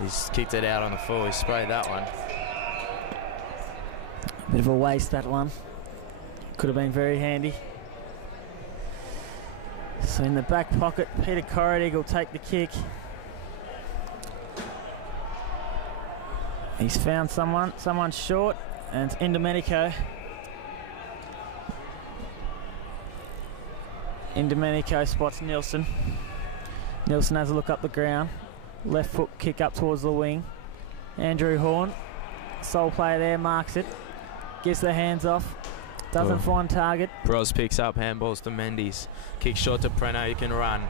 He's kicked it out on the full. He sprayed that one. Bit of a waste, that one. Could have been very handy. So in the back pocket, Peter Corridig will take the kick. He's found someone short, and it's Indomenico. Indomenico spots Nielsen. Nielsen has a look up the ground. Left foot kick up towards the wing. Andrew Horn, sole player there, marks it. Gives the hands off. Doesn't find target. Bros picks up, handballs to Mendes. Kick short to Preno, he can run.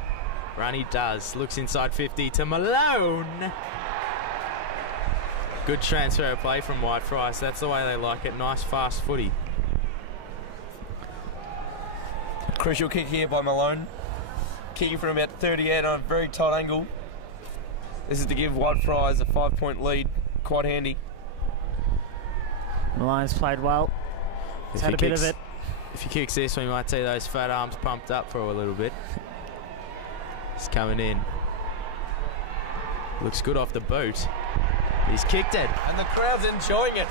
Run he does. Looks inside 50 to Malone. Good transfer of play from Whitefriars. That's the way they like it. Nice fast footy. Crucial kick here by Malone. Kicking from about 38 on a very tight angle. This is to give Whitefriars a 5-point lead. Quite handy. Malone's played well. He's had a bit of it. If he kicks this, we might see those fat arms pumped up for a little bit. He's coming in. Looks good off the boot. He's kicked it. And the crowd's enjoying it.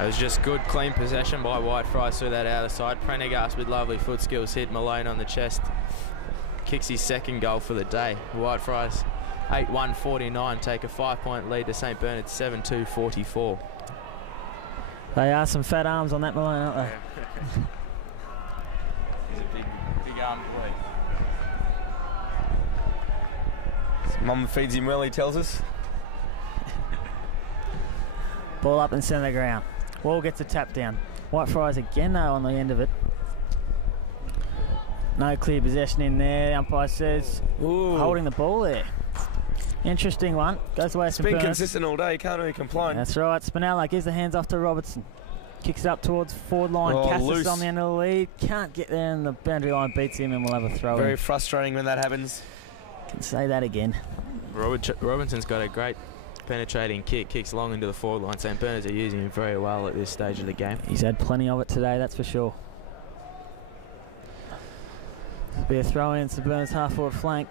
It was just good, clean possession by Whitefriars through that outer side. Prendergast with lovely foot skills hit Malone on the chest. Kicks his second goal for the day. Whitefriars 8-1-49 take a 5-point lead to St Bernard 7-2-44. They are some fat arms on that Malone, aren't they? He's a big armed boy. Mum feeds him well, he tells us. Ball up in centre ground. Wall gets a tap down. Whitefriars again though on the end of it. No clear possession in there. Umpire says holding the ball there. Interesting one. Goes away. It's been consistent all day. You can't really complain. That's right. Spinella gives the hands off to Robertson. Kicks it up towards forward line. Cassis on the end of the lead. Can't get there, and the boundary line beats him, and we'll have a throw. Very frustrating when that happens. Can say that again. Robinson's got a great penetrating kick. Kicks long into the forward line. St Bernards are using him very well at this stage of the game. He's had plenty of it today, that's for sure. Be a throw in St Bernard's half forward flank.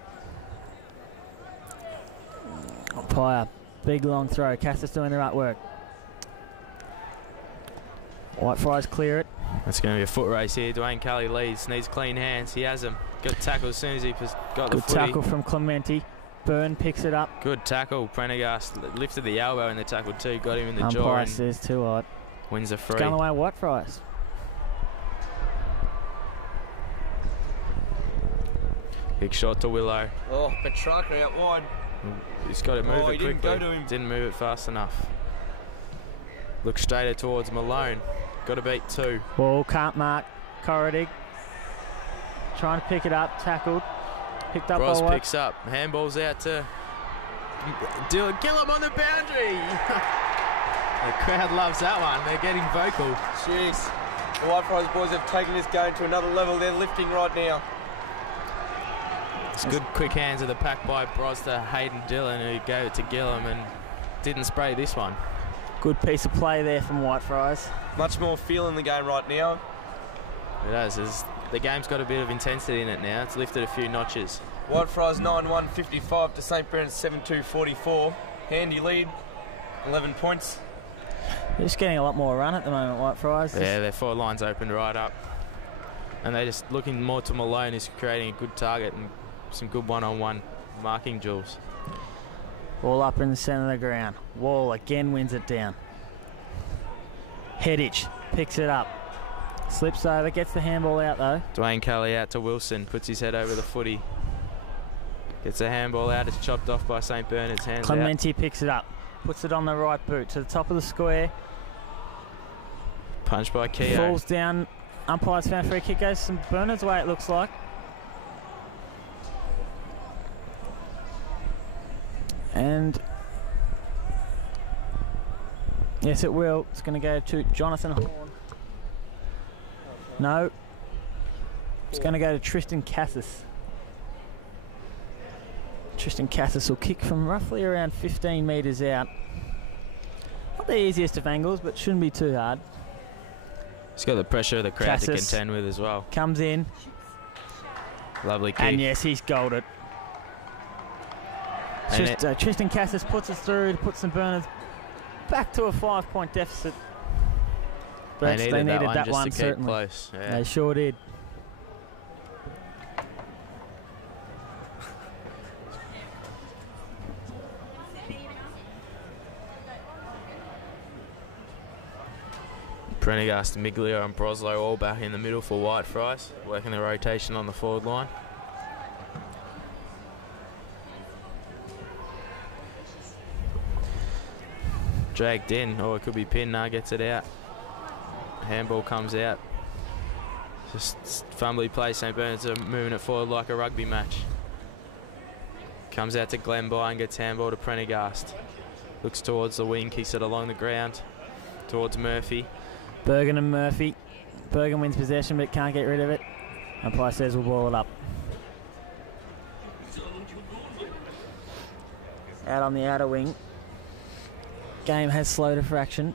Umpire, big long throw. Cassis doing the right work. Whitefriars clear it. That's going to be a foot race here. Dwayne Kelly leads. Needs clean hands. He has them. Got tackled as soon as he got the footy. Good tackle from Clementi. Byrne picks it up. Good tackle. Prendergast lifted the elbow in the tackle too. Got him in the jaw. Umpire says too hard. Wins a free. It's going away Whitefriars. Big shot to Willow. Oh, Petrarca out wide. He's got to move it quickly. Didn't go to him. Didn't move it fast enough. Looks straighter towards Malone. Got to beat two. Ball can't mark. Corridig trying to pick it up. Tackled. Picked up Bros by picks up. Handballs out to Dylan Gillum on the boundary. The crowd loves that one. They're getting vocal. Jeez. The Whitefriars boys have taken this game to another level. They're lifting right now. It's good quick hands of the pack by Bros to Hayden Dillon, who gave it to Gillum and didn't spray this one. Good piece of play there from Whitefriars. Much more feel in the game right now. It has. The game's got a bit of intensity in it now. It's lifted a few notches. Whitefriars 9-1-55 to St Bernard 7-2-44. Handy lead, 11 points. They're just getting a lot more run at the moment, Whitefriars. Yeah, their forward line's opened right up. And they're just looking more to Malone, who's creating a good target and some good one-on-one marking duels. Ball up in the centre of the ground. Wall again wins it down. Headage picks it up. Slips over, gets the handball out though. Dwayne Kelly out to Wilson, puts his head over the footy. Gets a handball out, it's chopped off by St Bernard's hands. Clementi picks it up, puts it on the right boot to the top of the square. Punched by Keogh. Falls down, umpire's found free kick, goes St Bernard's way it looks like. And yes it will, it's going to go to Jonathan Horn. No, it's going to go to Tristan Cassis. Tristan Cassis will kick from roughly around 15 metres out. Not the easiest of angles, but shouldn't be too hard. He's got the pressure of the crowd Cassis to contend with as well. comes in. Lovely kick. And yes, he's goaled it. Tristan Cassis puts us through to put St Bernard's back to a 5-point deficit. But they needed that one just to keep close. Yeah. They sure did. Prendergast, Miglio and Broslow all back in the middle for Whitefriars, working the rotation on the forward line. Dragged in, or it could be pinned. Gets it out. Handball comes out. Just fumbly play. St Bernard's are moving it forward like a rugby match. Comes out to Glenby and gets handball to Prendergast. Looks towards the wing, kicks it along the ground towards Murphy. Bergen and Murphy. Bergen wins possession but can't get rid of it. Umpire says we'll ball it up. Out on the outer wing. Game has slowed a fraction.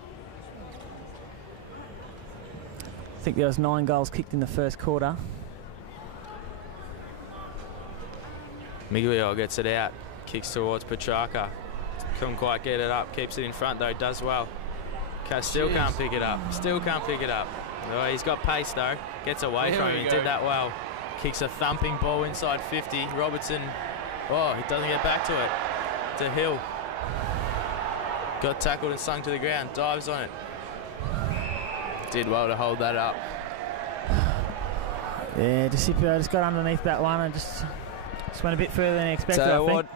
I think there was 9 goals kicked in the first quarter. Miglio gets it out, kicks towards Petrarca. Couldn't quite get it up, keeps it in front though, does well. Still can't pick it up, Oh, he's got pace though, gets away from him, he did that well. Kicks a thumping ball inside 50, Robertson, oh, he doesn't get back to it. To Hill. Got tackled and sunk to the ground, dives on it. Did well to hold that up. Yeah, DeCipio just got underneath that one and just went a bit further than he expected, I think. What?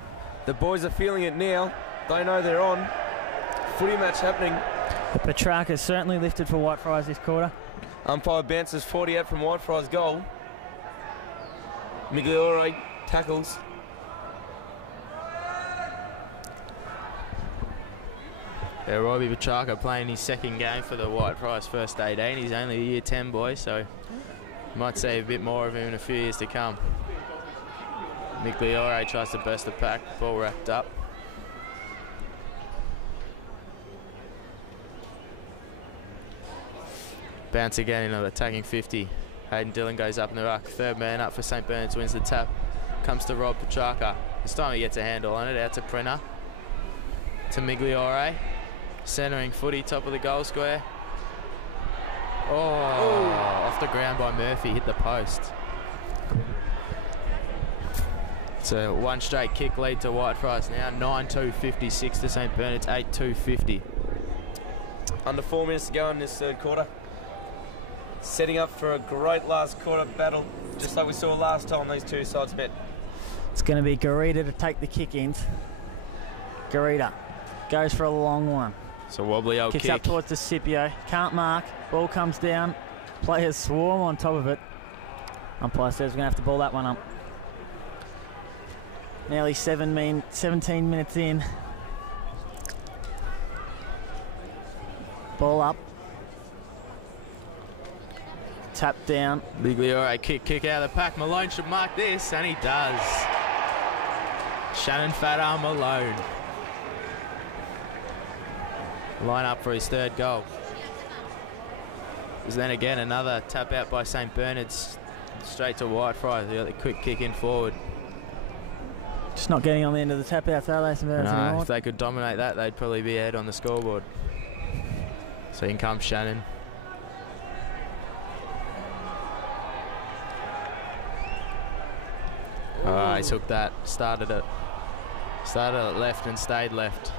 The boys are feeling it now. They know they're on. Footy match happening. The Petrarca's certainly lifted for Whitefriars this quarter. Umpire bounces 48 from Whitefriars' goal. Migliore tackles. Yeah, Robbie Petrarca playing his second game for the Whitefriars first 18. He's only a year 10 boy, so you might see a bit more of him in a few years to come. Migliore tries to burst the pack, ball wrapped up. Bounce again into the attacking 50. Hayden Dillon goes up in the ruck. Third man up for St Bernard's, wins the tap. Comes to Rob Petrarca. This time he gets a handle on it, out to Prenner. To Migliore. Centering footy, top of the goal square. Oh, off the ground by Murphy, hit the post. It's a one straight kick lead to Whitefriars now. 9-2-56 to St Bernard's, 8-2-50. Under 4 minutes to go in this third quarter. Setting up for a great last quarter battle, just like we saw last time these two sides met. It's going to be Garita to take the kick in. Garita goes for a long one. It's a wobbly old kick. Kicks up towards the Scipio. Can't mark. Ball comes down. Players swarm on top of it. Umpire says we're going to have to ball that one up. Nearly 17 minutes in. Ball up. Tap down. Migliore kick out of the pack. Malone should mark this, and he does. Shannon Fatar Malone. Line up for his third goal. There's then again another tap out by St Bernard's. Straight to Whitefriars. They got the quick kick in forward. Just not getting on the end of the tap outs, are they, St Bernard's anymore? If they could dominate that, they'd probably be ahead on the scoreboard. So in comes Shannon. He took that, started it left and stayed left.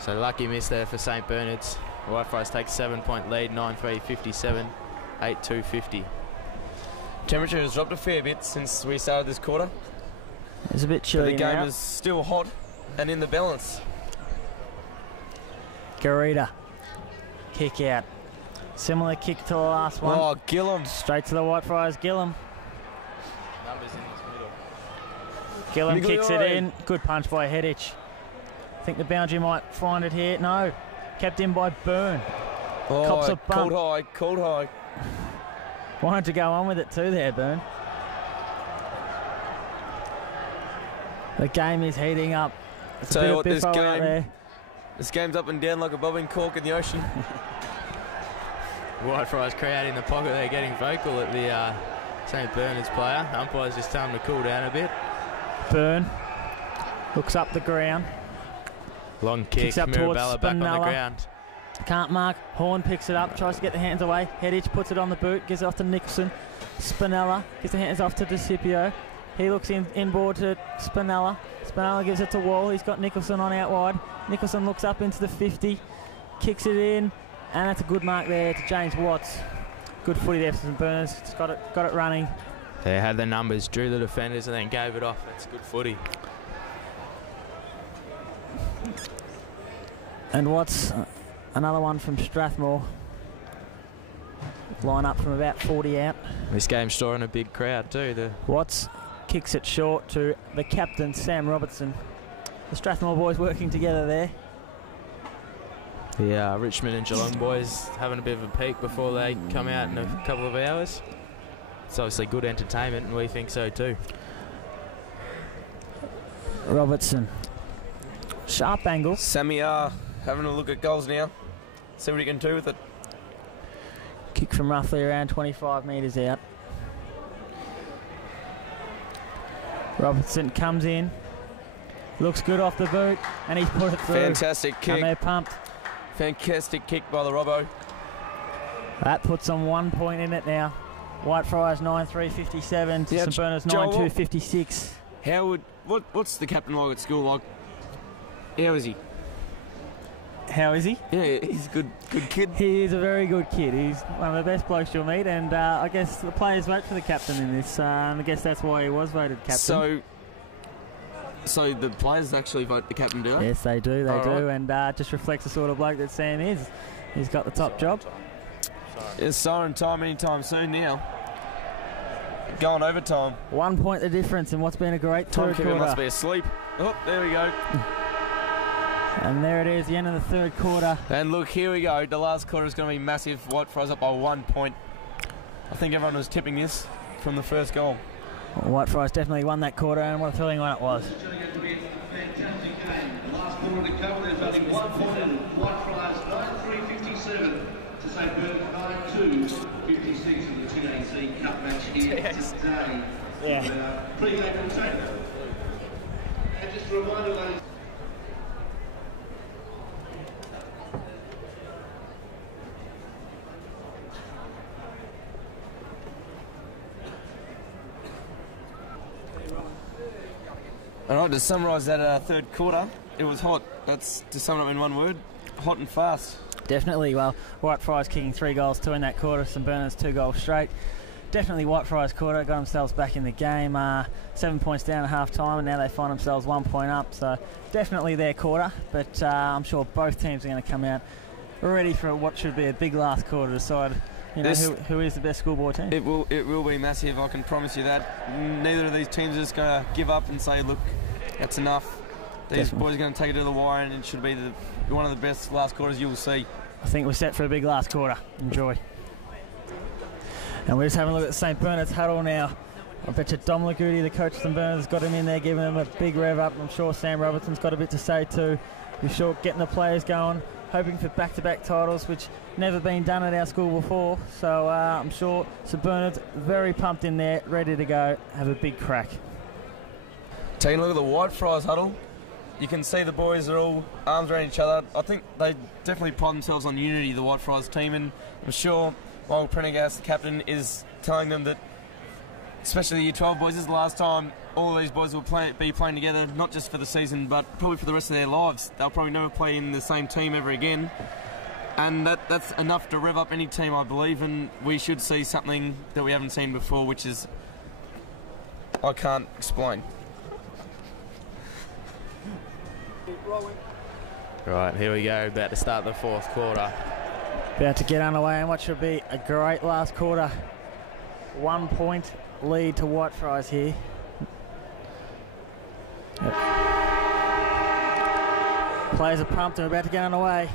So lucky miss there for St Bernard's. Whitefriars take 7-point lead, 9-3-57, 8-2-50. Temperature has dropped a fair bit since we started this quarter. It's a bit chilly but the game now. is still hot and in the balance. Garita. Kick out. Similar kick to the last one. Oh, Gillum. Straight to the Whitefriars. Gillum. Numbers in this middle. Gillum kicks it in. Good punch by Hedich. I think the boundary might find it here. No. Kept in by Byrne. Oh, Cops a bump. Called high. Wanted to go on with it too there, Byrne. The game is heating up. Tell you what, this game's up and down like a bobbing cork in the ocean. Whitefriars crowd in the pocket, they're getting vocal at the St Bernard's player. Umpire's just telling him to cool down a bit. Byrne looks up the ground. Long kick, Kicks up towards Mirabella back on the Spinella. ground. Can't mark. Horn picks it up, tries to get the hands away. Headage puts it on the boot, gives it off to Nicholson. Spinella gives the hands off to DeCipio. He looks inboard to Spinella. Spinella gives it to Wall. He's got Nicholson on out wide. Nicholson looks up into the 50, kicks it in, and that's a good mark there to James Watts. Good footy there for St Bernard's. Just got it running. They had the numbers, drew the defenders, and then gave it off. That's good footy. And Watts, another one from Strathmore. Line up from about 40 out. This game's drawing a big crowd too. Watts kicks it short to the captain, Sam Robertson. The Strathmore boys working together there. The Richmond and Geelong boys having a bit of a peek before they come out in a couple of hours. It's obviously good entertainment, and we think so too. Robertson. Sharp angle. Sammy having a look at goals now. See what he can do with it. Kick from roughly around 25 metres out. Robertson comes in. Looks good off the boot, and he's put it through. Fantastic kick. And they're pumped. Fantastic kick by the Robbo. That puts them 1 point in it now. Whitefriars 9-3-57 to St Bernard's 9-2-56. How would what's the captain like at school like? How is he? How is he? Yeah, he's a good kid. He is a very good kid. He's one of the best blokes you'll meet, and I guess the players vote for the captain in this, and I guess that's why he was voted captain. So the players actually vote the captain, do they? Yes, they do. They All do, right. and just reflects the sort of bloke that Sam is. He's got the top job. It's siren time anytime soon now. Going overtime. 1 point the difference in what's been a great third Timekeeper must quarter. be asleep. Oh, there we go. And there it is, the end of the third quarter. And look, here we go. The last quarter is going to be massive. Whitefriars up by 1 point. I think everyone was tipping this from the first goal. Well, Whitefriars definitely won that quarter, and what a thrilling one it was. It's going to be a fantastic game. The last quarter to go, there's only 1 point in Whitefriars 9-3-57 to St Bernard 9-2-56 in the 2AC Cup match here today. Yeah. Pre-game from St. And just a reminder, ladies. Alright, to summarise that third quarter, it was hot. That's to sum it up in one word, hot and fast. Definitely. Well, Whitefriars kicking 3 goals, 2 in that quarter. St Bernard's 2 goals straight. Definitely Whitefriars quarter, got themselves back in the game. 7 points down at half time, and now they find themselves 1 point up. So definitely their quarter, but I'm sure both teams are going to come out ready for what should be a big last quarter to decide who is the best schoolboy team. It will be massive, I can promise you that. Neither of these teams are just going to give up and say, look, that's enough. These boys are going to take it to the wire, and it should be one of the best last quarters you will see. I think we're set for a big last quarter. Enjoy. And we're just having a look at St Bernard's huddle now. I bet you Dom Laguti, the coach of St Bernard's, got him in there, giving them a big rev up. I'm sure Sam Robertson's got a bit to say too. We're sure getting the players going, hoping for back-to-back titles, which never been done at our school before. So I'm sure St Bernard's very pumped in there, ready to go, have a big crack. Taking a look at the Whitefriars huddle, you can see the boys are all arms around each other. I think they definitely pride themselves on unity, the Whitefriars team, and I'm sure Michael Prendergast, the captain, is telling them that, especially the Year 12 boys, this is the last time all of these boys will be playing together, not just for the season, but probably for the rest of their lives. They'll probably never play in the same team ever again. And that's enough to rev up any team, I believe, and we should see something that we haven't seen before, which is, I can't explain. Right, here we go, about to start the fourth quarter. About to get underway in what should be a great last quarter. 1 point lead to Whitefriars here. Yep. Players are pumped and about to get underway.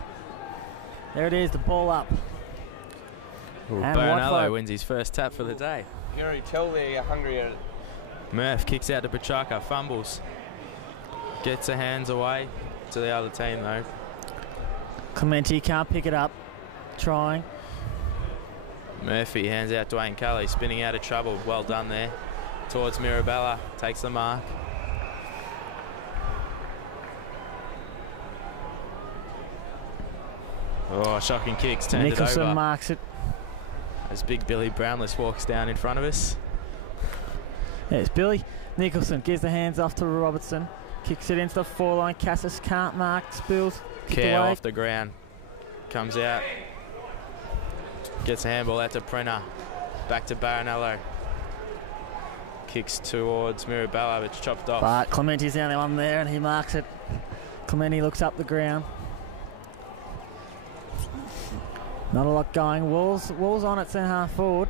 There it is, the ball up. Bernallo wins his first tap for the day. You can already tell they're hungry at it. Murph kicks out to Petrarca, fumbles. Gets the hands away to the other team though. Clementi can't pick it up. Trying. Murphy hands out Dwayne Kelly, spinning out of trouble. Well done there. Towards Mirabella, takes the mark. Oh, shocking kicks, turned Nicholson it over. marks it. As big Billy Brownless walks down in front of us. It's Billy. Nicholson gives the hands off to Robertson. Kicks it into the four-line. Cassis can't mark. Spills. Cow off the ground. Comes out. Gets a handball out to Prenner. Back to Barinello. Kicks towards Mirabella, but it's chopped off. But Clementi's the only one there, and he marks it. Clementi looks up the ground. Not a lot going. Walls on at centre half forward.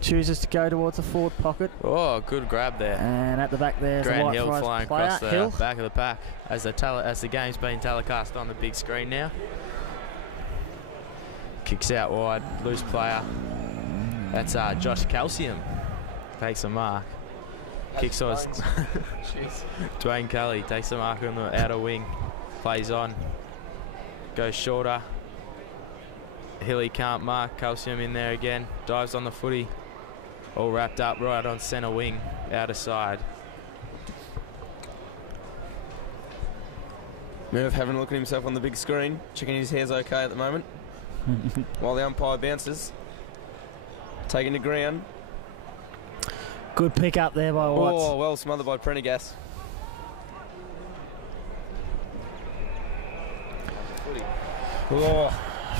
Chooses to go towards the forward pocket. Oh, good grab there. And at the back there's Grant a Hill Whitefriars flying player. across the Hill. back of the pack as the game's being telecast on the big screen now. Kicks out wide, loose player. That's Josh Calcium. Takes a mark. Kicks on Dwayne Kelly takes a mark on the outer wing. Plays on. Goes shorter. Hilly can't mark. Calcium in there again. Dives on the footy. All wrapped up right on centre wing, outer side. Merv having a look at himself on the big screen, checking his hair's okay at the moment. While the umpire bounces. Taking the ground. Good pick up there by Watts. Oh, well smothered by Prendergast. Oh,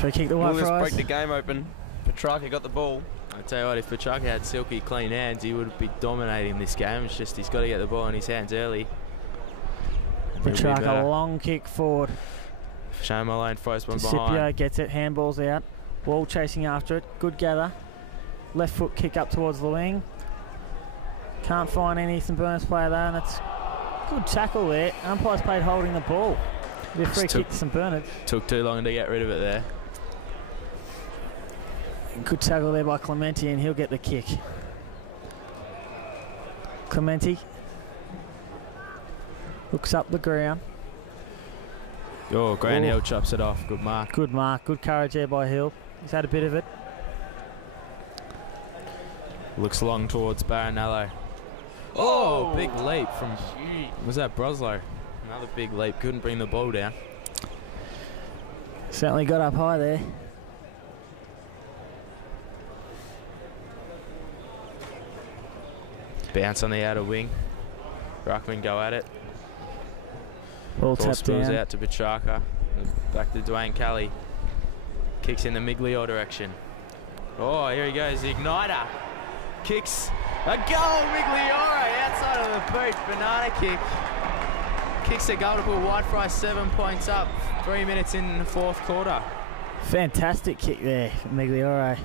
Free kick the will this Whitefriars. break the game open? Petrarca got the ball. I tell you what, if Petrarca had silky clean hands, he would be dominating this game. It's just he's got to get the ball in his hands early. Petrarca, long kick forward. Shane Malone throws one Scipio behind. gets it, handballs out. Wall chasing after it, good gather. Left foot kick up towards the wing. Can't find any St Bernard's player there, and it's good tackle there. Umpire's played holding the ball. Be a free kick to St Bernard. Took too long to get rid of it there. Good tackle there by Clementi, and he'll get the kick. Clementi looks up the ground. Oh, Grant Hill chops it off. Good mark. Good mark, good courage there by Hill. He's had a bit of it. Looks long towards Barinello. Oh, big leap from... Was that Broslow? Another big leap. Couldn't bring the ball down. Certainly got up high there. Bounce on the outer wing. Ruckman go at it. Ball Ball tapped spills down. out to Petrarca. Back to Dwayne Kelly. Kicks in the Miglio direction. Oh, here he goes, the igniter. Kicks a goal, Migliore outside of the boot. Banana kick. Kicks a goal to put Whitefriars 7 points up. 3 minutes in the fourth quarter. Fantastic kick there, Migliore.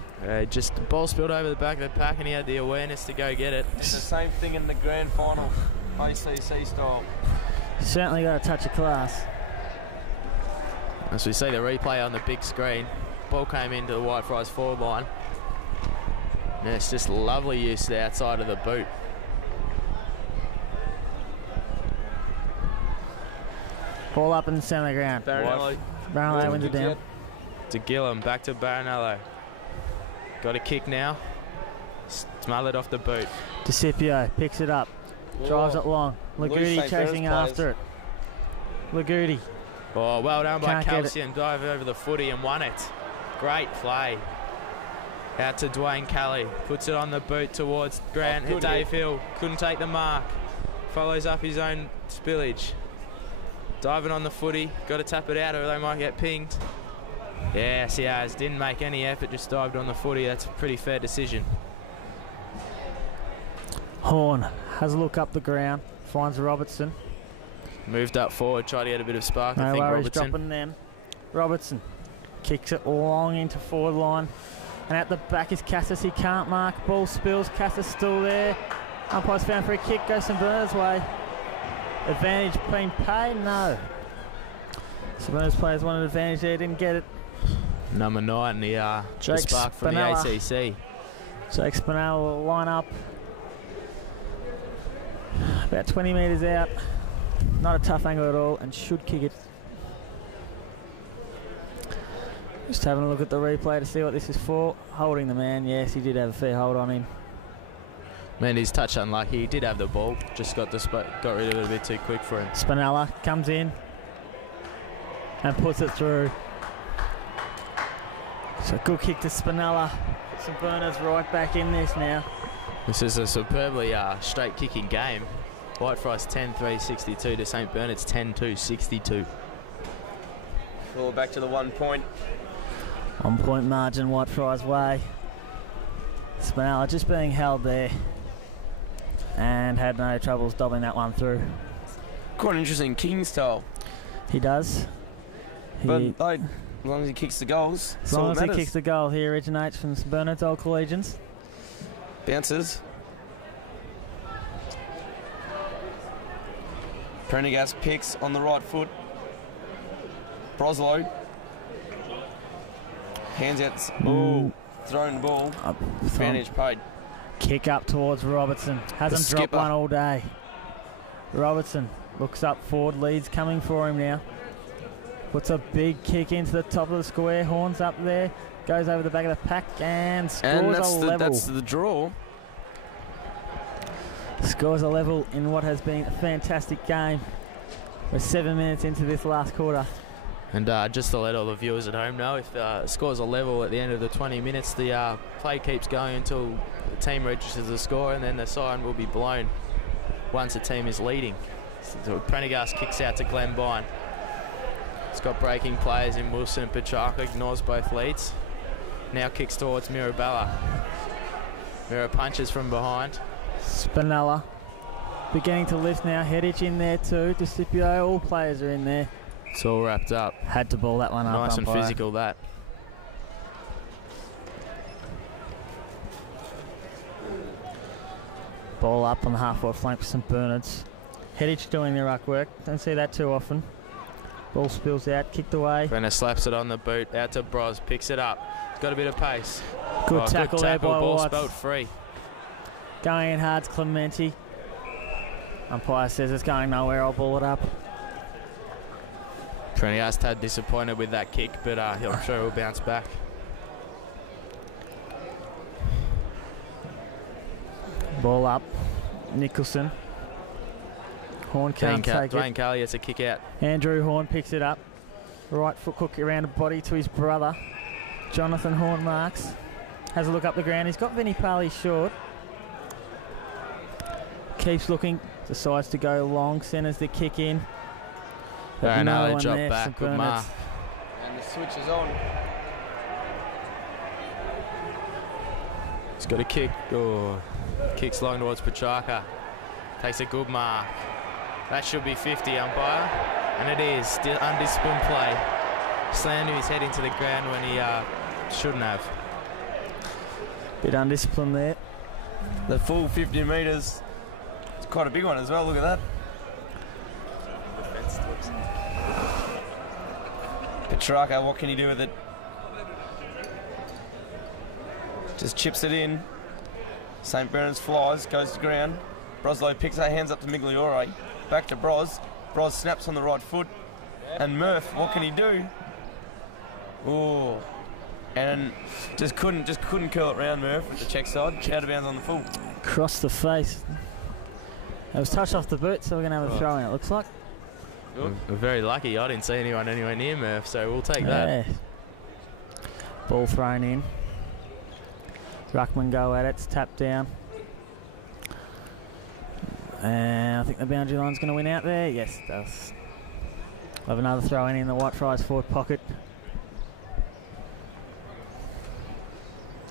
Just the ball spilled over the back of the pack and he had the awareness to go get it. It's the same thing in the grand final, ACC style. Certainly got a touch of class. As we see the replay on the big screen, ball came into the Whitefriars forward line. And it's just lovely use to the outside of the boot. Ball up in the centre of the ground. Barinello. Brownlow wins it down. To Gillum, back to Barinello. Got a kick now. Smothered off the boot. DeCipio picks it up. Drives it long. Lagudi St. chasing Bernard's after it. Lagudi. Oh, well done by Can't get it. Calcium. Dive over the footy and won it. Great play. Out to Dwayne Kelly. Puts it on the boot towards Grant. good Dave hit. Hill. Couldn't take the mark. Follows up his own spillage. Diving on the footy. Got to tap it out or they might get pinged. Yes, he has. Didn't make any effort. Just dived on the footy. That's a pretty fair decision. Horn has a look up the ground. Finds Robertson. Moved up forward. Tried to get a bit of spark. I No think worries Robertson. dropping them. Robertson kicks it long into forward line. And at the back is Cassis. He can't mark. Ball spills. Cassis still there. Umpire's found for a kick. Goes St Bernard's way. Advantage being paid? No. St Bernard's players wanted advantage there. Didn't get it. Number 9, the Jake spark from Spinella. the ACC. Jake Spinell will line up. About 20 metres out. Not a tough angle at all and should kick it. Just having a look at the replay to see what this is for. Holding the man, yes, he did have a fair hold on him. Man, he's touch unlucky. He did have the ball, just got rid of it a bit too quick for him. Spinella comes in and puts it through. So good kick to Spinella. St Bernard's right back in this now. This is a superbly straight kicking game. Whitefriars 10-3, 62 to St Bernard's 10-2, 62. All back to the 1 point. 1 point margin Whitefriars way. Spinella just being held there and had no troubles dobbing that one through. Quite an interesting kicking style. He does. But as long as he kicks the goals, as long as he kicks the goal, he originates from St Bernard's Old Collegians. Bounces. Prendergast picks on the right foot. Broslow. Hands out. Thrown ball. Advantage paid. Kick up towards Robertson. Hasn't dropped one all day. Robertson looks up forward. Lead's coming for him now. Puts a big kick into the top of the square. Horns up there. Goes over the back of the pack and scores a level. That's the draw. Scores a level in what has been a fantastic game. We're 7 minutes into this last quarter. And just to let all the viewers at home know, if scores a level at the end of the 20 minutes, the play keeps going until the team registers the score, and then the siren will be blown once the team is leading. So Prendergast kicks out to Glenbine. It's got breaking players in Wilson and Petrarca, ignores both leads. Now kicks towards Mirabella. Mira punches from behind. Spinella beginning to lift now. Headage in there too. Discipio, all players are in there. It's all wrapped up. Had to ball that one up. Nice and physical, that. Ball up on the half-forward flank for St Bernard's. Headage doing their ruck work. Don't see that too often. Ball spills out, kicked away. Brenner slaps it on the boot. Out to Bros, picks it up. It's got a bit of pace. Good tackle there by ball Watts. spelt free. Going in hard's Clementi. Umpire says it's going nowhere. I'll ball it up. Prendergast had disappointed with that kick, but I'm sure he'll bounce back. Ball up. Nicholson. Horn can't take it. Dwayne Carley has a kick out. Andrew Horn picks it up. Right foot hook around the body to his brother. Jonathan Horn marks. Has a look up the ground. He's got Vinnie Parley short. Keeps looking. Decides to go long. Centres the kick in. Very narrow drop back. Good mark. And the switch is on. He's got a kick. Oh. Kicks long towards Petrarca. Takes a good mark. That should be 50, umpire. And it is. Still undisciplined play. Slammed his head into the ground when he shouldn't have. Bit undisciplined there. The full 50 metres. It's quite a big one as well. Look at that. Petrarca, what can he do with it? Just chips it in. St Bernard's flies, goes to ground. Broslow picks her hands up to Migliore. Back to Bros. Bros snaps on the right foot. And Murph, what can he do? Oh. And just couldn't curl it round Murph with the check side. Out of bounds on the full. Across the face. It was touched off the boot, so we're going to have a throw in, it looks like. We're very lucky. I didn't see anyone anywhere near Murph, so we'll take that. Ball thrown in. Ruckman go at it. It's tapped down. And I think the boundary line's going to win out there. Yes, it does. We'll have another throw in the Whitefriars forward pocket.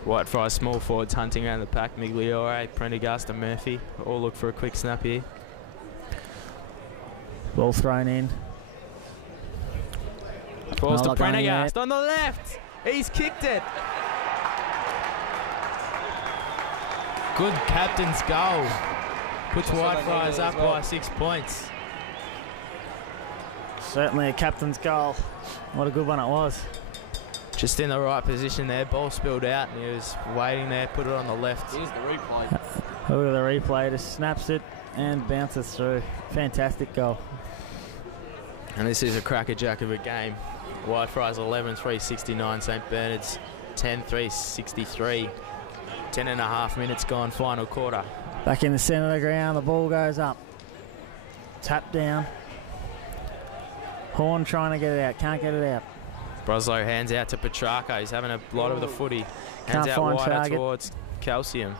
Whitefriars small forwards hunting around the pack. Migliore, Prendergast and Murphy all look for a quick snap here. Ball thrown in. Balls to Prendergast on the left. He's kicked it. Good captain's goal. Puts Whitefriars up by 6 points. Certainly a captain's goal. What a good one it was. Just in the right position there. Ball spilled out and he was waiting there. Put it on the left. Here's the replay. Look at the replay. Just snaps it and bounces through. Fantastic goal. And this is a crackerjack of a game. Whitefriars 11-3-69. St Bernard's 10-3-63. 10.5 minutes gone, final quarter. Back in the centre of the ground, the ball goes up. Tap down. Horn trying to get it out, can't get it out. Broslow hands out to Petrarca. He's having a lot of the footy. Hands out wider towards Calcium.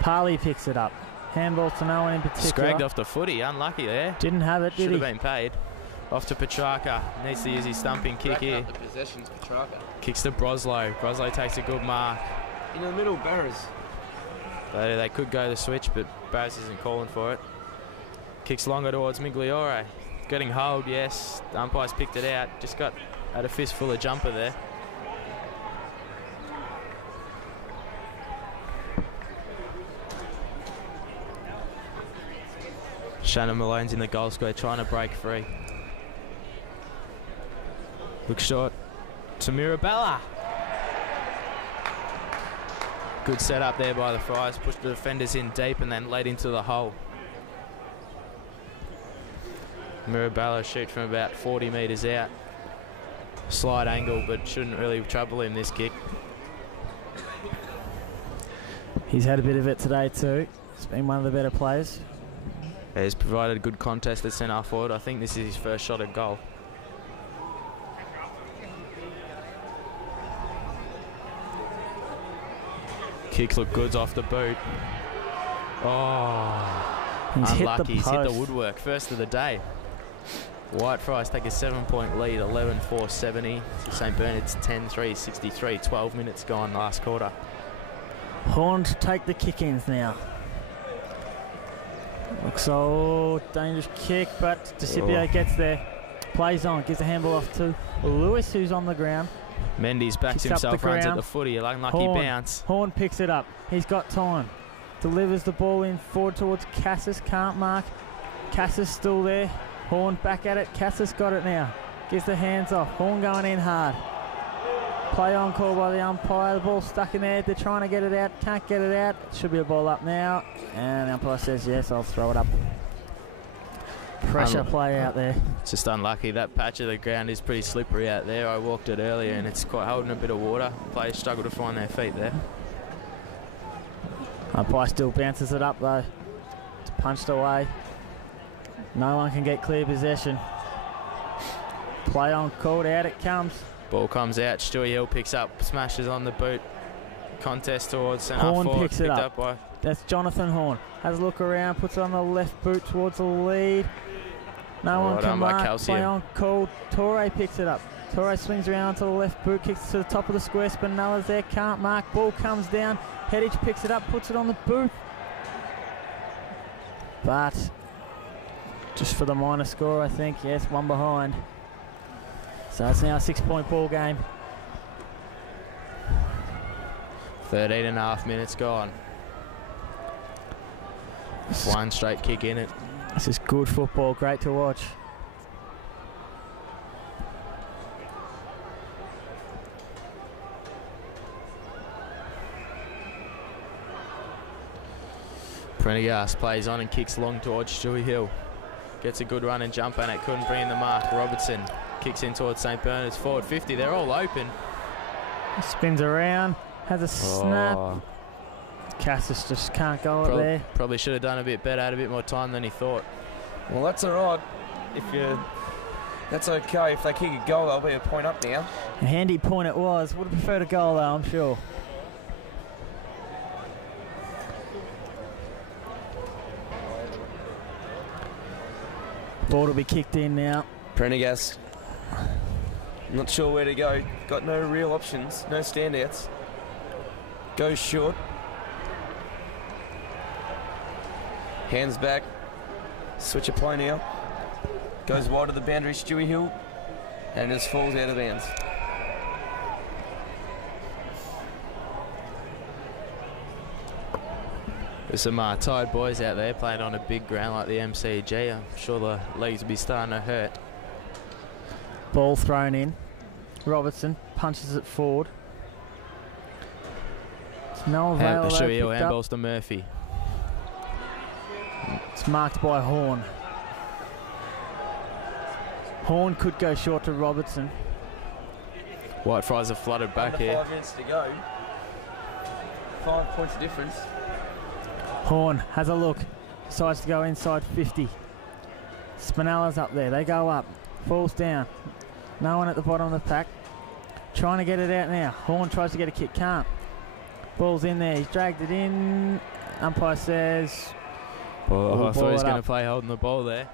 Parley picks it up. Handball to no one in particular. Scragged off the footy, unlucky there. Didn't have it, did he? Should have been paid. Off to Petrarca. Needs to use his stumping kick here. The possessions, Petrarca. Kicks to Broslow. Broslow takes a good mark. In the middle, Barras. They could go the switch, but Barras isn't calling for it. Kicks longer towards Migliore. Getting hold, yes. The umpire's picked it out. Just had a fistful of jumper there. Shannon Malone's in the goal square trying to break free. Looks short to Mirabella. Good setup there by the Friars. Pushed the defenders in deep and then led into the hole. Mirabella shoot from about 40 metres out. Slight angle, but shouldn't really trouble him, this kick. He's had a bit of it today too. He's been one of the better players. He's provided a good contest at centre forward. I think this is his first shot at goal. Kicks look good off the boot. Oh, He's unlucky. He's hit the post. woodwork. First of the day. Whitefriars take a 7-point lead, 11-4-70. St Bernard's 10-3-63. 12 minutes gone last quarter. Horn to take the kick-ins now. Looks so dangerous kick, but DeCipio gets there. Plays on, gives a handball off to Lewis, who's on the ground. Mendes backs himself, runs at the footy. Unlucky bounce. Horn picks it up. He's got time. Delivers the ball in forward towards Cassis. Can't mark. Cassis still there. Horn back at it. Cassis got it now. Gives the hands off. Horn going in hard. Play on call by the umpire. The ball stuck in there. They're trying to get it out. Can't get it out. Should be a ball up now. And the umpire says, yes, I'll throw it up. Pressure play out there. It's just unlucky. That patch of the ground is pretty slippery out there. I walked it earlier and it's quite holding a bit of water. Players struggle to find their feet there. Umpire still bounces it up though. It's punched away. No one can get clear possession. Play on called, out it comes. Ball comes out. Stewie Hill picks up, smashes on the boot. Contest towards centre Horn forward. picks it up. By That's Jonathan Horn. Has a look around, puts it on the left boot towards the lead. No one can mark. Play on called. Torre picks it up. Torre swings around to the left boot, kicks to the top of the square. Spinelli's there, can't mark. Ball comes down. Headage picks it up, puts it on the boot. But just for the minor score, I think. Yes, one behind. So it's now a 6-point ball game. 13.5 minutes gone. One straight kick in it. This is good football, great to watch. Prendergast plays on and kicks long towards Stewie Hill. Gets a good run and jump and it couldn't bring in the mark. Robertson kicks in towards St Bernard's forward 50. They're all open. He spins around, has a snap. Cassis just can't go up there. Probably should have done a bit better, had a bit more time than he thought. Well, that's all right. That's okay. If they kick a goal, they'll be a point up now. A handy point it was. Would have preferred a goal though, I'm sure. Ball to be kicked in now. Prendergast, not sure where to go. Got no real options, no standouts. Goes short. Hands back. Switch of play now. Goes wide of the boundary, Stewie Hill, and just falls out of bounds. There's some tired boys out there playing on a big ground like the MCG. I'm sure the legs will be starting to hurt. Ball thrown in. Robertson punches it forward. It's no avail. Stewie Hill handballs to Murphy. It's marked by Horn. Horn could go short to Robertson. Whitefriars are flooded back Under here. 5 minutes to go. 5 points of difference. Horn has a look. Decides to go inside 50. Spinella's up there. They go up. Falls down. No one at the bottom of the pack. Trying to get it out now. Horn tries to get a kick. Can't. Ball's in there. He's dragged it in. Umpire says... Oh, I thought he was ball it going to up. play holding the ball there.